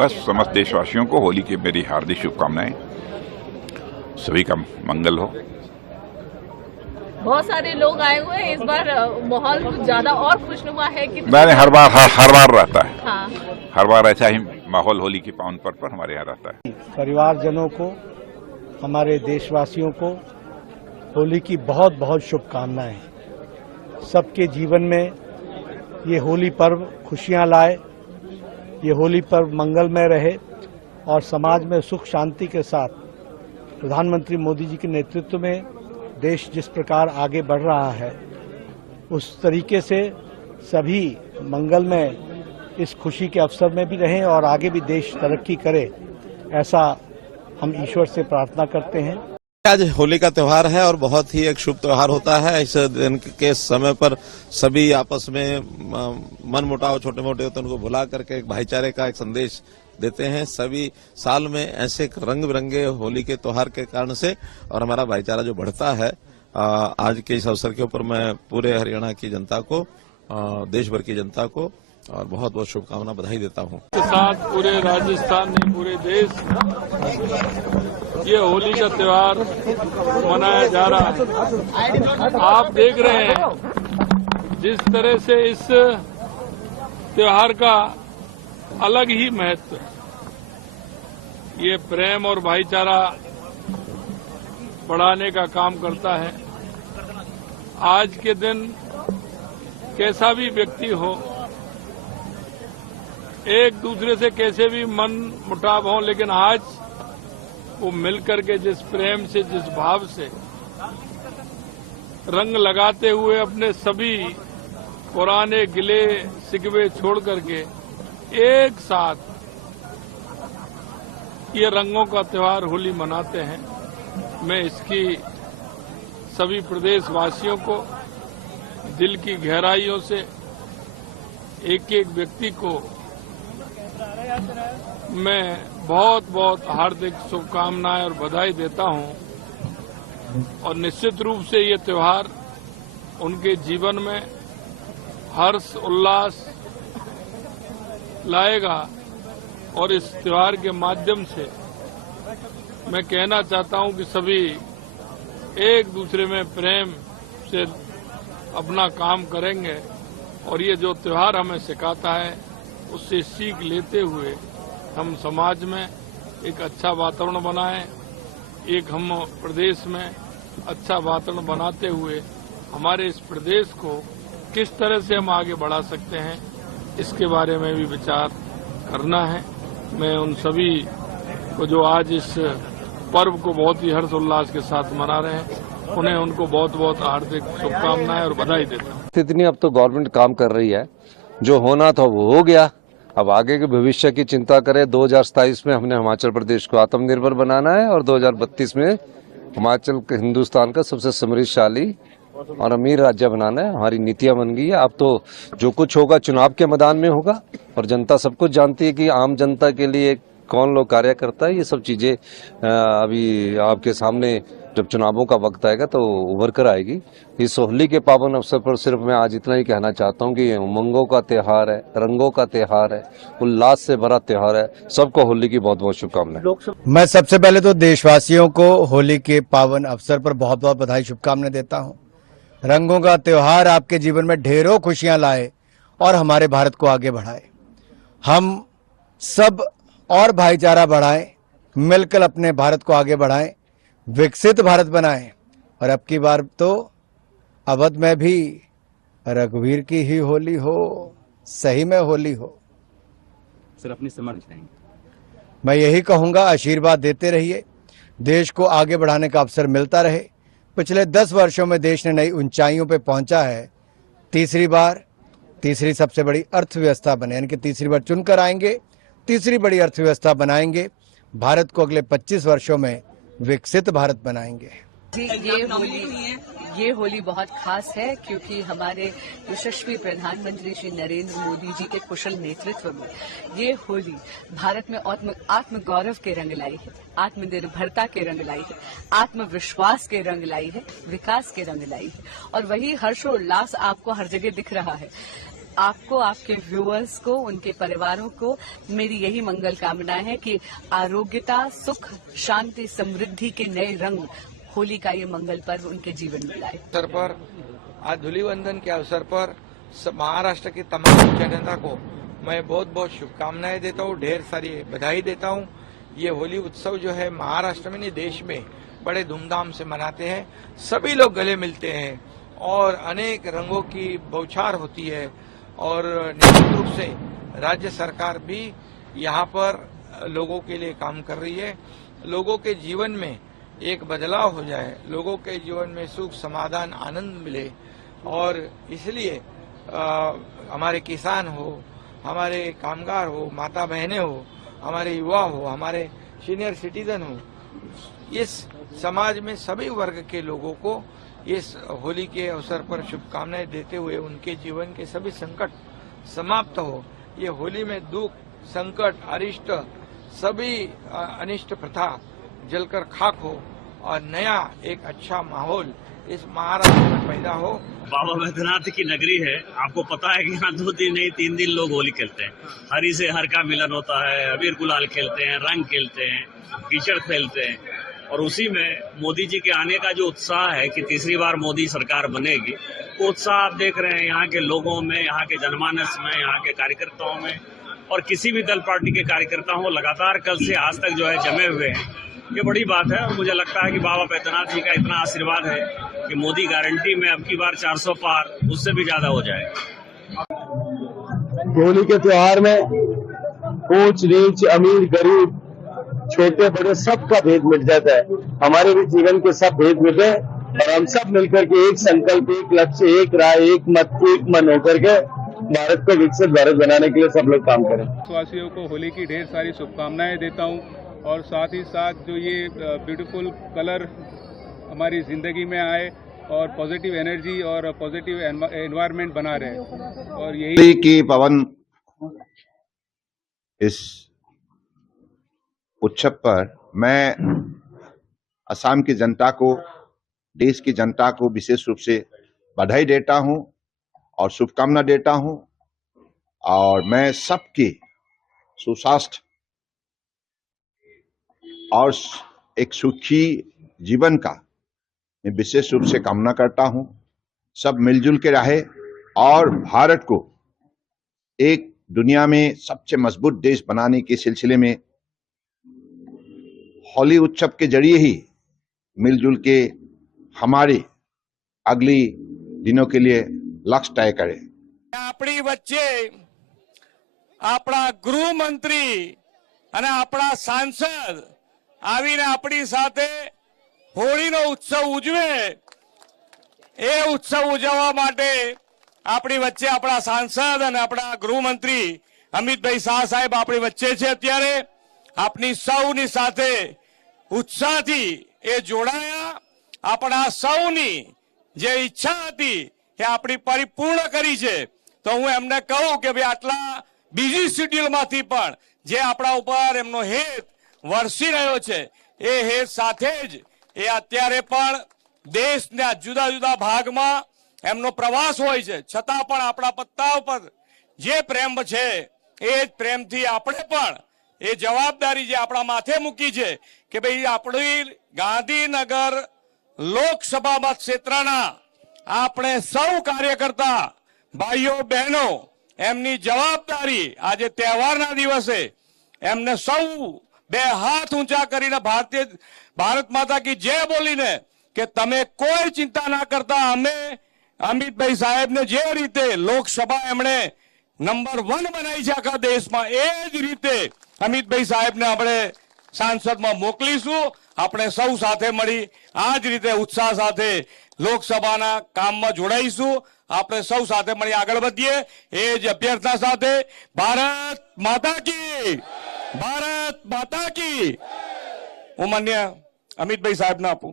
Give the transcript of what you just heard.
बस समस्त देशवासियों को होली की मेरी हार्दिक शुभकामनाएं। सभी का मंगल हो। बहुत सारे लोग आए हुए हैं इस बार, माहौल कुछ ज्यादा और खुशनुमा है कि मैंने हर बार रहता है। हाँ। हर बार ऐसा ही माहौल होली की पावन पर्व पर हमारे यहाँ रहता है। परिवारजनों को, हमारे देशवासियों को होली की बहुत बहुत शुभकामनाएं। सबके जीवन में ये होली पर्व खुशियां लाए, ये होली पर्व मंगलमय रहे और समाज में सुख शांति के साथ प्रधानमंत्री मोदी जी के नेतृत्व में देश जिस प्रकार आगे बढ़ रहा है उस तरीके से सभी मंगलमय इस खुशी के अवसर में भी रहें और आगे भी देश तरक्की करे, ऐसा हम ईश्वर से प्रार्थना करते हैं। आज होली का त्योहार है और बहुत ही एक शुभ त्योहार होता है। इस दिन के समय पर सभी आपस में मन मुटाव छोटे मोटे होते हैं उनको भुला करके एक भाईचारे का एक संदेश देते हैं। सभी साल में ऐसे रंग बिरंगे होली के त्योहार के कारण से और हमारा भाईचारा जो बढ़ता है। आज के इस अवसर के ऊपर मैं पूरे हरियाणा की जनता को, देश भर की जनता को और बहुत बहुत शुभकामना बधाई देता हूँ। के साथ पूरे राजस्थान में, पूरे देश ये होली का त्योहार मनाया जा रहा है। आप देख रहे हैं जिस तरह से इस त्योहार का अलग ही महत्व है। ये प्रेम और भाईचारा बढ़ाने का काम करता है। आज के दिन कैसा भी व्यक्ति हो, एक दूसरे से कैसे भी मन मुटाव हो, लेकिन आज वो मिलकर के जिस प्रेम से, जिस भाव से रंग लगाते हुए अपने सभी पुराने गिले शिकवे छोड़ करके एक साथ ये रंगों का त्योहार होली मनाते हैं। मैं इसकी सभी प्रदेशवासियों को दिल की गहराइयों से, एक एक व्यक्ति को मैं बहुत बहुत हार्दिक शुभकामनाएं और बधाई देता हूं। और निश्चित रूप से ये त्योहार उनके जीवन में हर्ष उल्लास लाएगा और इस त्योहार के माध्यम से मैं कहना चाहता हूं कि सभी एक दूसरे में प्रेम से अपना काम करेंगे और ये जो त्योहार हमें सिखाता है उससे सीख लेते हुए हम समाज में एक अच्छा वातावरण बनाएं, एक हम प्रदेश में अच्छा वातावरण बनाते हुए हमारे इस प्रदेश को किस तरह से हम आगे बढ़ा सकते हैं, इसके बारे में भी विचार करना है। मैं उन सभी को जो आज इस पर्व को बहुत ही हर्षोल्लास के साथ मना रहे हैं, उन्हें उनको बहुत बहुत हार्दिक शुभकामनाएं और बधाई देता हूँ। इतनी अब तो गवर्नमेंट काम कर रही है, जो होना था वो हो गया। अब आगे के भविष्य की चिंता करें। 2027 में हमने हिमाचल प्रदेश को आत्मनिर्भर बनाना है और 2032 में हिमाचल हिंदुस्तान का सबसे समृद्धशाली और अमीर राज्य बनाना है। हमारी नीतियां बन गई है। अब तो जो कुछ होगा चुनाव के मैदान में होगा और जनता सब कुछ जानती है कि आम जनता के लिए कौन लोग कार्य करता है। ये सब चीजें अभी आपके सामने जब चुनावों का वक्त आएगा तो उभर कर आएगी। इस होली के पावन अवसर पर सिर्फ मैं आज इतना ही कहना चाहता हूँ कि उमंगों का त्योहार है, रंगों का त्योहार है, उल्लास से भरा त्योहार है। सबको होली की बहुत बहुत शुभकामनाएं। मैं सबसे पहले तो देशवासियों को होली के पावन अवसर पर बहुत बहुत बधाई शुभकामनाएं देता हूँ। रंगों का त्योहार आपके जीवन में ढेरों खुशियां लाए और हमारे भारत को आगे बढ़ाए। हम सब और भाईचारा बढ़ाएं, मिलकर अपने भारत को आगे बढ़ाएं, विकसित भारत बनाएं। और अब की बार तो अवध में भी रघुवीर की ही होली हो, सही में होली हो। सर अपनी समझ रहेंगे। मैं यही कहूंगा, आशीर्वाद देते रहिए, देश को आगे बढ़ाने का अवसर मिलता रहे। पिछले 10 वर्षों में देश ने नई ऊंचाइयों पे पहुंचा है। तीसरी सबसे बड़ी अर्थव्यवस्था बने, यानी कि तीसरी बार चुनकर आएंगे, तीसरी बड़ी अर्थव्यवस्था बनाएंगे। भारत को अगले 25 वर्षों में विकसित भारत बनाएंगे। ये होली बहुत खास है क्योंकि हमारे यशस्वी प्रधानमंत्री श्री नरेंद्र मोदी जी के कुशल नेतृत्व में ये होली भारत में आत्म गौरव के रंग लाई है, आत्मनिर्भरता के रंग लाई है, आत्मविश्वास के रंग लाई है, विकास के रंग लाई है। और वही हर्षोल्लास आपको हर जगह दिख रहा है। आपको, आपके व्यूअर्स को, उनके परिवारों को मेरी यही मंगल कामना है कि आरोग्यता, सुख, शांति, समृद्धि के नए रंग होली का ये मंगल पर्व उनके जीवन में लाए। अवसर पर आज धूलिवंदन के अवसर पर महाराष्ट्र की तमाम जनता को मैं बहुत बहुत शुभकामनाएं देता हूँ, ढेर सारी बधाई देता हूँ। ये होली उत्सव जो है महाराष्ट्र में नहीं देश में बड़े धूमधाम से मनाते हैं। सभी लोग गले मिलते हैं और अनेक रंगों की बौछार होती है और निश्चित रूप से राज्य सरकार भी यहाँ पर लोगों के लिए काम कर रही है। लोगों के जीवन में एक बदलाव हो जाए, लोगों के जीवन में सुख, समाधान, आनंद मिले और इसलिए हमारे किसान हो, हमारे कामगार हो, माता बहनें हो, हमारे युवा हो, हमारे सीनियर सिटीजन हो, इस समाज में सभी वर्ग के लोगों को इस होली के अवसर पर शुभकामनाएं देते हुए उनके जीवन के सभी संकट समाप्त हो। ये होली में दुख, संकट, अरिष्ट, सभी अनिष्ट प्रथा जलकर खाक हो और नया एक अच्छा माहौल इस महाराष्ट्र में पैदा हो। बाबा बैद्यनाथ की नगरी है, आपको पता है कि यहाँ 2 दिन नहीं 3 दिन लोग होली खेलते हैं। हरी से हर का मिलन होता है, अबीर गुलाल खेलते हैं, रंग खेलते हैं, कीचड़ खेलते हैं और उसी में मोदी जी के आने का जो उत्साह है कि तीसरी बार मोदी सरकार बनेगी, वो उत्साह आप देख रहे हैं यहाँ के लोगों में, यहाँ के जनमानस में, यहाँ के कार्यकर्ताओं में और किसी भी दल पार्टी के कार्यकर्ताओं लगातार कल से आज तक जो है जमे हुए हैं। ये बड़ी बात है और मुझे लगता है कि बाबा बैद्यनाथ जी का इतना आशीर्वाद है कि मोदी गारंटी में अब की बार 400 पार, उससे भी ज्यादा हो जाए। होली के त्योहार में ऊंच नीच, अमीर गरीब, छोटे बड़े सबका भेद मिट जाता है। हमारे भी जीवन के सब भेद मिटे और हम सब मिलकर के एक संकल्प, एक लक्ष्य, एक राय, एक मत, एक मन होकर के भारत को विकसित भारत बनाने के लिए सब लोग काम करें। देशवासियों को होली की ढेर सारी शुभकामनाएं देता हूं और साथ ही साथ जो ये ब्यूटीफुल कलर हमारी जिंदगी में आए और पॉजिटिव एनर्जी और पॉजिटिव एनवायरनमेंट बना रहे और यही की पवन इस उत्सव पर मैं असम की जनता को, देश की जनता को विशेष रूप से बधाई देता हूं और शुभकामना देता हूं और मैं सबके सुस्वास्थ्य और एक सुखी जीवन का मैं विशेष रूप से कामना करता हूं। सब मिलजुल के रहे और भारत को एक दुनिया में सबसे मजबूत देश बनाने के सिलसिले में होली उत्सव के जरिए ही मिलजुल के हमारे अगली दिनों के लिए लक्ष्य तय करें। अपनी वच्चे अपना गृह मंत्री અને આપણા સાંસદ આવીને આપણી સાથે હોળીનો ઉત્સવ ઉજવે એ ઉત્સવ ઉજવવા માટે આપણી વચ્ચે આપણા સાંસદ અને આપણા ગૃહમંત્રી અમિતભાઈ શાહ સાહેબ આપણી વચ્ચે છે અત્યારે આપની સૌની સાથે ઉત્સાહથી એ જોડાયા આપણા સૌની જે ઈચ્છા હતી એ આપણી પરિપૂર્ણ કરી છે તો હું એમને કહું કે ભાઈ આટલા બીજી શેડ્યુલમાંથી પણ જે આપણા ઉપર એમનો હેત વરસી રહ્યો છે એ હેત સાથે જ એ અત્યારે પણ દેશના જુદા જુદા ભાગમાં એમનો પ્રવાસ હોય છે છતાં પણ આપણા પત્તા ઉપર જે પ્રેમ છે એ જ પ્રેમથી આપણે પણ એ જવાબદારી જે આપણા માથે મૂકી છે કે ભાઈ આપણી ગાંધીનગર લોકસભા મત ક્ષેત્રના આપણે સૌ કાર્યકર્તા ભાઈઓ બહેનો એમની જવાબદારી આજે તહેવારના દિવસે એમને સૌ બે હાથ ઊંચા કરીને ભારત માતા की जय बोलीने કે તમે કોઈ ચિંતા ના કરતા અમે અમિતભાઈ સાહેબને જે રીતે લોકસભા એમણે નંબર 1 બનાવી છે આખા દેશમાં એ જ રીતે અમિતભાઈ સાહેબને આપણે સાંસદમાં મોકલીશું આપણે સૌ સાથે મળી આ જ રીતે ઉત્સાહ સાથે લોકસભાના કામમાં જોડાઈશું આપણે સૌ સાથે મળી આગળ વધીએ એ જ અભ્યર્થના સાથે ભારત માતા की હું માન્ય અમિતભાઈ સાહેબને આપું।